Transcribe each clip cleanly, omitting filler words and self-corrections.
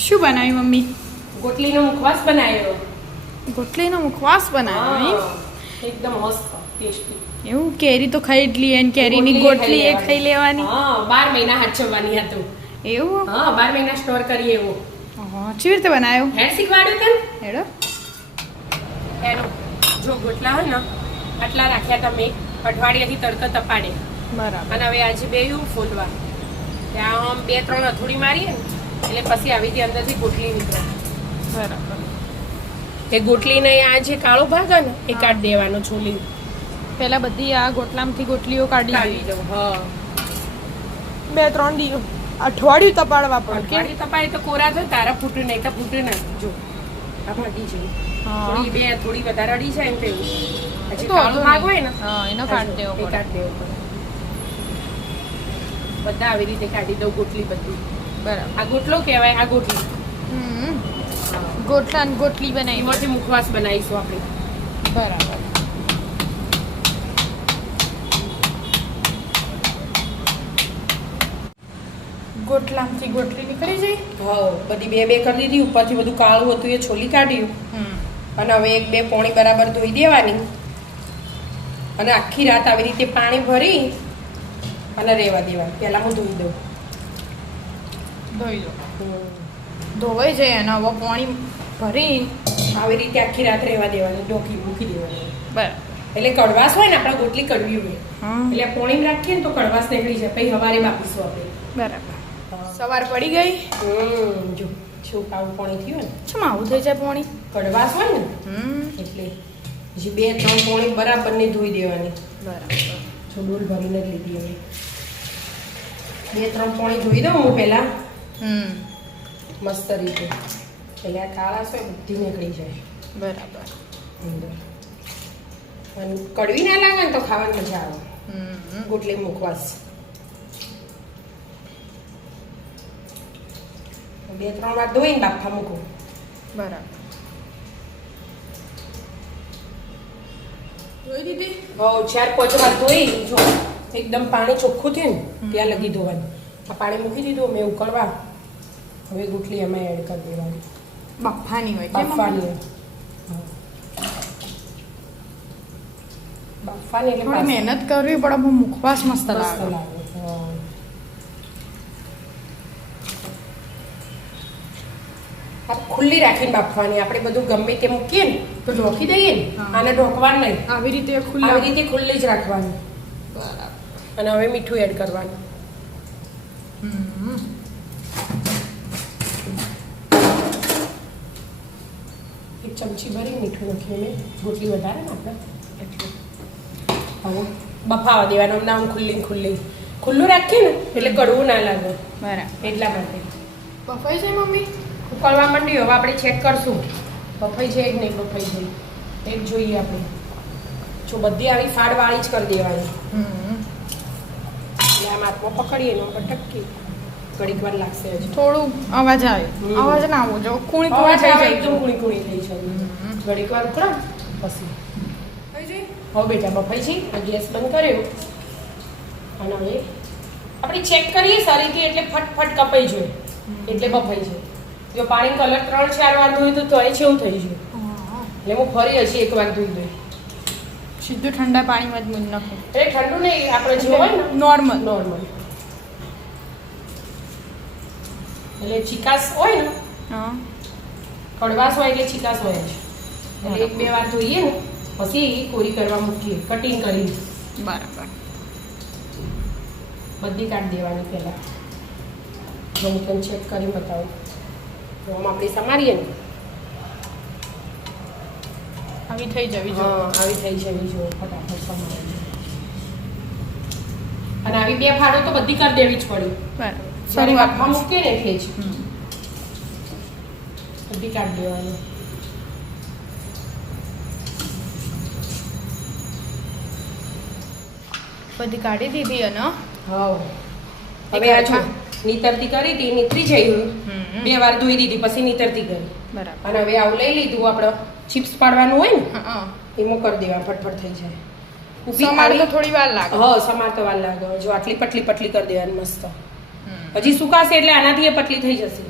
શું બનાવ્યું મમ્મી? ગોટલીનો મુખવાસ બનાવ્યો. ગોટલીનો મુખવાસ બનાવ્યો એકદમ મસ્ત ટેસ્ટી. એવું? કેરી તો ખાઈ જ લઈએ અને કેરીની ગોટલી એ ખાઈ લેવાની. હા, 12 મહિના હાચવવાની હતું. એવું? હા, 12 મહિના સ્ટોર કરીએ એવું. હા, કેવી રીતે બનાવ્યો? હેડ શીખવાડ્યું તને? હેડો. હેડો. જો ગોટલા હોય ને આટલા રાખ્યા તમે અઠવાડિયાથી તડકો તપાડે. બરાબર. અને હવે આજે બે ફોલવા ત્યાં આમ 2-3 હથોડી મારીએ ને એટલે પછી આવી હતી અંદરથી ગોટલી નીકળે. બરાબર. એ ગોટલીને આ જે કાળો ભાગ હોય ને એ કાઢી દેવાનો છોલી. પહેલા બધી આ ગોટલામાંથી ગોટલીઓ કાઢી દઉં. હા, 2-3 દિવસ અઠવાડિયું તપાડવા પડે. અઠવાડિયું તપાય તો કોરા થાય તારા ફૂટે નહીં તો ફૂટે ના. જો આ ભાગી છે થોડી વધારે અડી જાય ને તેવું હજી કાળો ભાગ હોય ને એનો કાઢી દેવો પડે. કાઢી દેવો પડે. બધા આવી રીતે કાઢી દઉં ગોટલી બધી. બરાબર. આ ગોટલો કહેવાય. આ ગોટલી ગોટલા અને ગોટલી બનાવી. એમાંથી મુખવાસ બનાવીશું આપણે. બરાબર. ગોટલામાંથી ગોટલી નીકળી જાય. હા, બધી બે કરી દીધી. ઉપરથી બધું કાળું હતું એ છોલી કાઢ્યું. અને હવે 1-2 પોણી બરાબર ધોઈ દેવાની અને આખી રાત આવી રીતે પાણી ભરી અને રહેવા દેવાની. પહેલા હું ધોઈ દઉં. ધોઈ દો. ધોવાઈ જાય અને હવે પાણી ભરી આવી રીતે આખી રાત રહેવા દેવાની. ઢોકી મૂકી દેવાની. બરાબર. એટલે કડવાશ હોય ને આપણે ગોટલી કડવી હોય એટલે પોણી રાખીએ ને તો કડવાશ નીકળી જાય. પછી સવારે બાફીશું આપણે. બરાબર. સવાર પડી ગઈ. જો શું આવું પાણી થયું ને શું આવું થઈ જાય પાણી? કડવાશ હોય ને એટલે હજી 2-3 પોણી બરાબર ની ધોઈ દેવાની. બરાબર. જો ડોલ ભરીને જ લીધી હવે 2-3 પોણી ધોઈ દઉં હું પહેલા. મસ્ત રીતે એટલે આ કાળાશ હોય બધી નીકળી જાય. બરાબર. અંદર અને કડવી ના લાગે ને તો ખાવાની મજા આવે. ગોટલી મુખવાસ 2-3 વાર ધોઈને બાફા મૂકું. બરાબર. ધોઈ દીધી? 4-5 વાર ધોઈ. જો એકદમ પાણી ચોખ્ખું થયું ને ત્યાં લગી ધોવાનું. આ પાણી મૂકી દીધું મેં ઉકળવા. હવે ગોટલી એમાં એડ કરી દેવાની. બાફાની હોય. બાફવાની હોય. બાફવાની એટલે થોડી મહેનત કરવી પડે પણ મુખવાસ મસ્ત લાગે. ખુલ્લી રાખીને બાફવાની. આપણે બધું ગમે તે મૂકીએ ને તો ઢોકી દઈએ ને આને ઢોકવાનું નહીં. આવી રીતે ખુલ્લી જ રાખવાની. બરાબર. અને હવે મીઠું એડ કરવાનું. એક ચમચી ભરી મીઠું નાખીને ગોટલી વધારે ને આપણે એટલું હવે બફાવા દેવાનું. આમ ખુલ્લું રાખીએ ને એટલે કડવું ના લાગે. બરાબર. એટલા માટે બફાઈ જાય મમ્મી? ઉકળવા માંડી. હવે આપણે ચેક કરશું બફાઈ છે કે નહીં બફાઈ જાય એ જ જોઈએ આપણે. જો બધી આવી ફાડવાળી જ કરી દેવાની. એટલે આમ હાથમાં પકડીએ ને અટકી ઘડીક વાર લાગશે. હજી થોડું અવાજ આવે. અવાજ ના આવો જો કુણી થઈ થઈ જાય. એકદમ કુણી થઈ જાય. ઘડીક વાર ઉકળા પછી થઈ જાય. હવે બેટા બફાઈ છે. આ ગેસ બંધ કર્યો અને હવે આપણે ચેક કરીએ સારીથી એટલે ફટફટ કપાઈ જોઈએ એટલે બફાઈ છે. જો પાણી કલર 3-4 વાર ધોઈ તો એ છેવું થઈ ગયું. એટલે હું ફરી હજી 1 વાર ધોઈ દઉં. સીધું ઠંડા પાણીમાં જ મૂકી નાખો. એટલે ઠંડુ નહીં આપણે જે હોય ને નોર્મલ. એટલે ચીકાશ હોય ને હા. કડવાશ હોય એટલે ચીકાશ હોય જ. એટલે 1-2 વાર ધોઈએ ને પછી કોરી કરવા મૂકીએ કટિંગ કરી. બરાબર. બધી કાઢી દેવાની પહેલા. હું તને ચેક કરી બતાવું. તો આમ આપણે સમારીએ ને આવી થઈ જવી જોઈએ. આવી થઈ જવી જોઈએ ફટાફટ સમારી. અને આવી 2 ફાડો તો બધી કરી દેવી જ પડી. બરાબર. સારી બાફા મૂકીએ ને એટલે જ બધી કાઢી દેવાની. બધી કાઢી દીધી અને હવે આ જો નીતરતી કરી હતી નીતરી જઈ. 2 વાર ધોઈ દીધી પછી નીતરતી કરી. બરાબર. અને હવે આવું લઈ લીધું. આપણે ચિપ્સ પાડવાનું હોય ને એમાં કરી દેવા ફટફટ થઈ જાય. સમાર તો થોડી વાર લાગે. સમાર તો વાર લાગે. જો આટલી પટલી કરી દેવાની મસ્ત. હજી સુકાશે એટલે આનાથી એ પતલી થઈ જશે.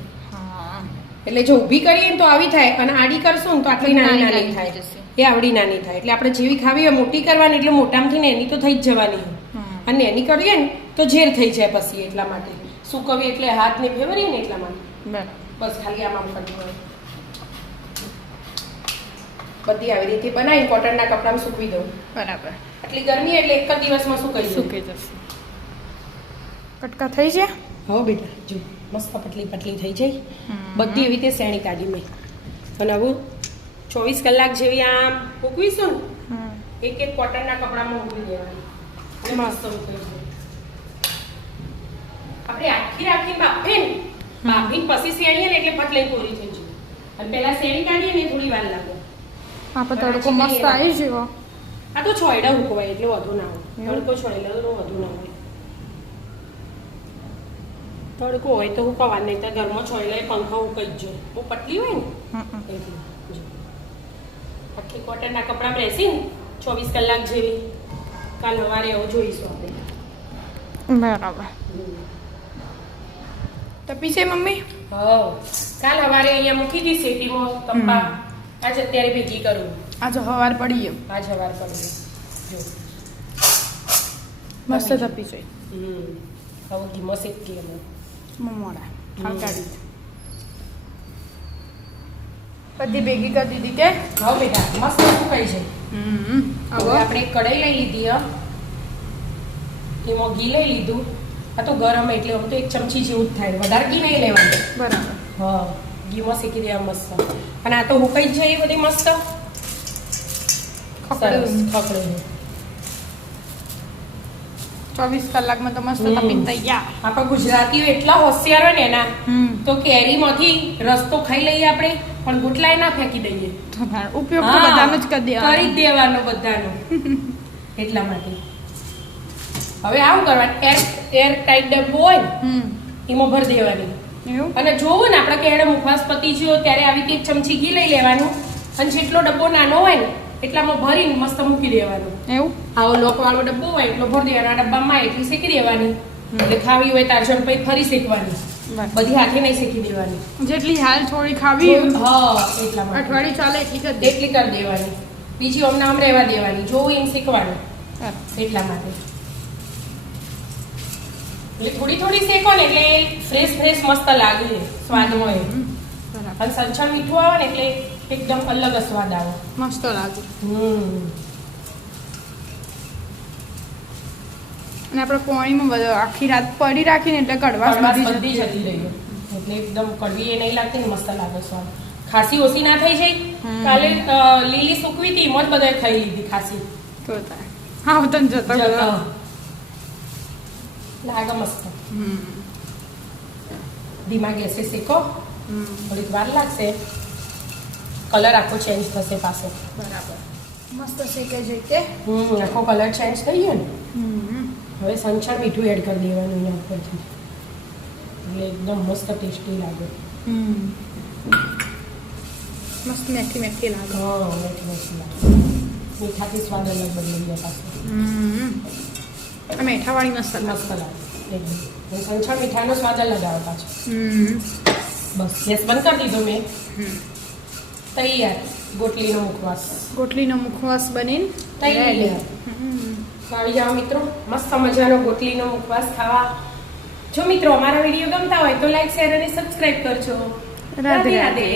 એટલે જો ઊભી કરીએ ને તો આવી થાય અને આડી કરશું ને તો આટલી નાની નાની નાની થાય થઈ જશે. એ આવડી નાની થાય એટલે આપણે જેવી ખાવી હોય મોટી કરવાની એટલે મોટામાંથી ને એની તો થઈ જ જવાની અને એની કરીએ ને તો ઝેર થઈ જાય પછી એટલા માટે સૂકવીએ એટલે હાથને ફેવરીએ ને એટલા માટે બરાબર. બસ ખાલી આમ કરવું હોય બધી આવી રીતે બનાવી કોટનના કપડામાં સૂકવી દઉં બરાબર. આટલી ગરમી એટલે એક જ દિવસમાં સુકાઈ જાય સુકાઈ જશે. કટકા થઈ ગયા? હો બેટા જો મસ્ત પતલી પતલી થઈ જાય હમ. બધી એવી રીતે શેણી કાઢી મેં અને હવે 24 કલાક જેવી આમ મૂકવીશું ને હમ. એક એક કોટનના કપડામાં મૂકી દેવાની અને મસ્ત ઉતરી જાય આપણે આખી રાખી બાફે ને બાફીને પછી શેણીએ ને એટલે પતલી પૂરી થઈ જાય અને પહેલા શેણી કાઢીએ ને થોડી વાર લાગે આપણે તડકો મસ્ત આવી ગયો. આ તો છોયડા હુકવાય એટલે વધુ ના હોય એવું? તડકો છોડેલો તો વધુ ના હોય તડકો હોય તો હુકવા નહીં તો ઘરમાં છોડેલા પંખા હુકાઈ જ જાય બહુ પતલી હોય ને હમ. એટલે જો. આખી કોટનના કપડામાં રહેશે ને 24 કલાક જેવી કાલ સવારે એવું જોઈશું આપણે બરાબર. તપી છે મમ્મી? હા કાલ સવારે અહીંયા મૂકી દી સેટીમાં કપ્પા આજ અત્યારે ભેગી કરું આજે હવાર પડી ગયો. આજ સવાર કરું જો મસ્ત તપી છે. હવે ધીમો શેકી અમે મોડા થાળ કાઢી બધી ભેગી કરી દીધી કે હા બેટા મસ્ત સુકાઈ છે હવે હવે આપણે કઢાઈ લઈ લીધી એમાં ઘી લઈ લીધું આ તો ગરમ એટલે આમ તો એક ચમચી જેવું જ થાય વધારે ઘી નહીં લેવાનું બરાબર. હા ઘીમાં શેકી દેવા મસ્ત અને આ તો હુકાઈ જ જાય એ બધી મસ્ત ખકડેલું. સરસ ખકડેલું 24 કલાકમાં તો મસ્ત તપીને તૈયાર. આપણા ગુજરાતીઓ એટલા હોશિયાર હોય ને એના તો કેરીમાંથી રસ્તો ખાઈ લઈએ આપણે પણ ગોટલાય ના ફેંકી દઈએ ઉપયોગ તો હા, બધાનો જ કરી કરી દેવાનો. જ દેવાનો બધાનો એટલા માટે હવે આવું કરવાનું એર ટાઈટ ડબ્બો હોય ને એમાં ભરી દેવાની એવું? અને જોવું ને આપણે કેળે મુખવાસ પતી ગયો ત્યારે આવી રીતે એક ચમચી ઘી લઈ લેવાનું અને જેટલો ડબ્બો નાનો હોય ને એટલામાં ભરીને મસ્ત મૂકી દેવાનું એવું? આવો લોકવાળો ડબ્બો હોય એટલો ભરી દેવાનો આ ડબ્બામાં એટલી શેકી દેવાની એટલે ખાવી હોય તારજણ પછી ફરી શેકવાની બસ. બધી હાથે નહીં શેકી દેવાની જેટલી હાલ થોડી ખાવી હા એટલા માટે અઠવાડિયું ચાલે એટલી કરી દે. એટલી કરી દેવાની બીજી અમને આમ રહેવા દેવાની જોવું એમ શીખવાનું એટલા માટે એટલે થોડી થોડી શેકો ને એટલે ફ્રેશ ફ્રેશ મસ્ત લાગે સ્વાદમાં એ બરાબર. અને સંચળ મીઠું આવે ને એટલે એકદમ અલગ જ સ્વાદ આવે મસ્ત લાગે. અને આપણે પાણીમાં આખી રાત પડી રાખીને એટલે કડવાશ કડવાશ બધી બધી જતી જતી રહી એટલે એકદમ કડવી એ નહીં લાગતી ને મસ્ત લાગે સ્વાદ ખાસી ઓછી ના થઈ જાય હમ. કાલે લીલી સૂકવી હતી એમાં જ બધાએ ખાઈ લીધી ખાસી તો થાય. હા તને જતો જતો. લાગે મસ્ત ધીમા ગેસે શેકો થોડીક વાર લાગશે કલર આખો ચેન્જ થશે પાછો બરાબર. મસ્ત શેકે છે તે. આખો કલર ચેન્જ થઈ ગયો ને હવે સંચળ મીઠું એડ કરી દેવાનું એના ઉપરથી એટલે એકદમ મસ્ત ટેસ્ટી લાગે મસ્ત મેથી મેથી લાગે. હા મીઠું મસ્ત લાગે મીઠાથી સ્વાદ અલગ બદલી જાય પાછો આ મેઠાવાળી મસ્ત લાગે. મસ્ત લાગે એકદમ અને સંચળ મીઠાનો સ્વાદ અલગ આવે પાછો બસ ગેસ બંધ કરી દીધો મેં તૈયાર ગોટલીનો મુખવાસ ગોટલીનો મુખવાસ બનીને તૈયાર આવી જાઓ મિત્રો મસ્ત મજાનો ગોટલીનો મુખવાસ ખાવા જો મિત્રો અમારા વિડીયો ગમતા હોય તો લાઈક શેર અને સબસ્ક્રાઇબ કરજો રાધે રાધે